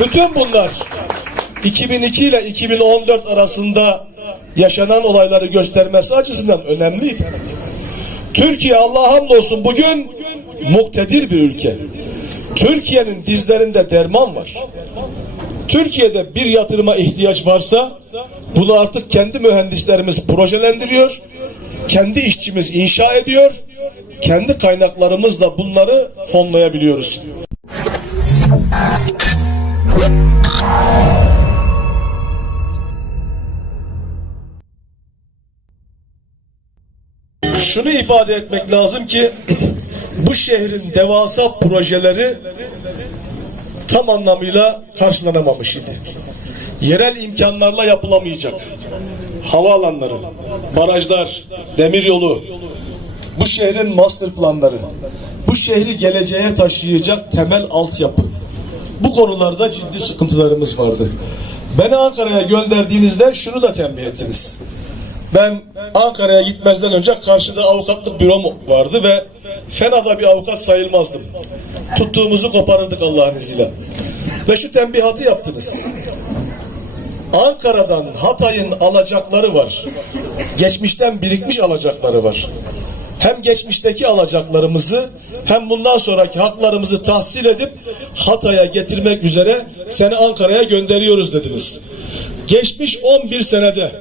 Bütün bunlar 2002 ile 2014 arasında yaşanan olayları göstermesi açısından önemliydi. Türkiye Allah'a hamdolsun bugün muktedir bir ülke. Türkiye'nin dizlerinde derman var. Türkiye'de bir yatırıma ihtiyaç varsa bunu artık kendi mühendislerimiz projelendiriyor. Kendi işçimiz inşa ediyor. Kendi kaynaklarımızla bunları fonlayabiliyoruz. Şunu ifade etmek lazım ki bu şehrin devasa projeleri tam anlamıyla karşılanamamış idi. Yerel imkanlarla yapılamayacak. Havaalanları, barajlar, demiryolu, bu şehrin master planları, bu şehri geleceğe taşıyacak temel altyapı. Bu konularda ciddi sıkıntılarımız vardı. Beni Ankara'ya gönderdiğinizde şunu da tembih ettiniz. Ben Ankara'ya gitmezden önce karşıda avukatlık bürom vardı ve fena da bir avukat sayılmazdım. Tuttuğumuzu koparırdık Allah'ın izniyle. Ve şu tembihatı yaptınız. Ankara'dan Hatay'ın alacakları var. Geçmişten birikmiş alacakları var. Hem geçmişteki alacaklarımızı hem bundan sonraki haklarımızı tahsil edip Hatay'a getirmek üzere seni Ankara'ya gönderiyoruz dediniz. Geçmiş 11 senede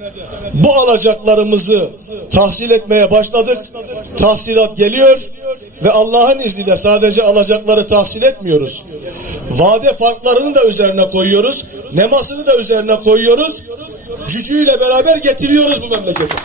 bu alacaklarımızı tahsil etmeye başladık. Tahsilat geliyor ve Allah'ın izniyle sadece alacakları tahsil etmiyoruz. Vade farklarını da üzerine koyuyoruz. Nemasını da üzerine koyuyoruz. Cücüyle beraber getiriyoruz bu memlekete.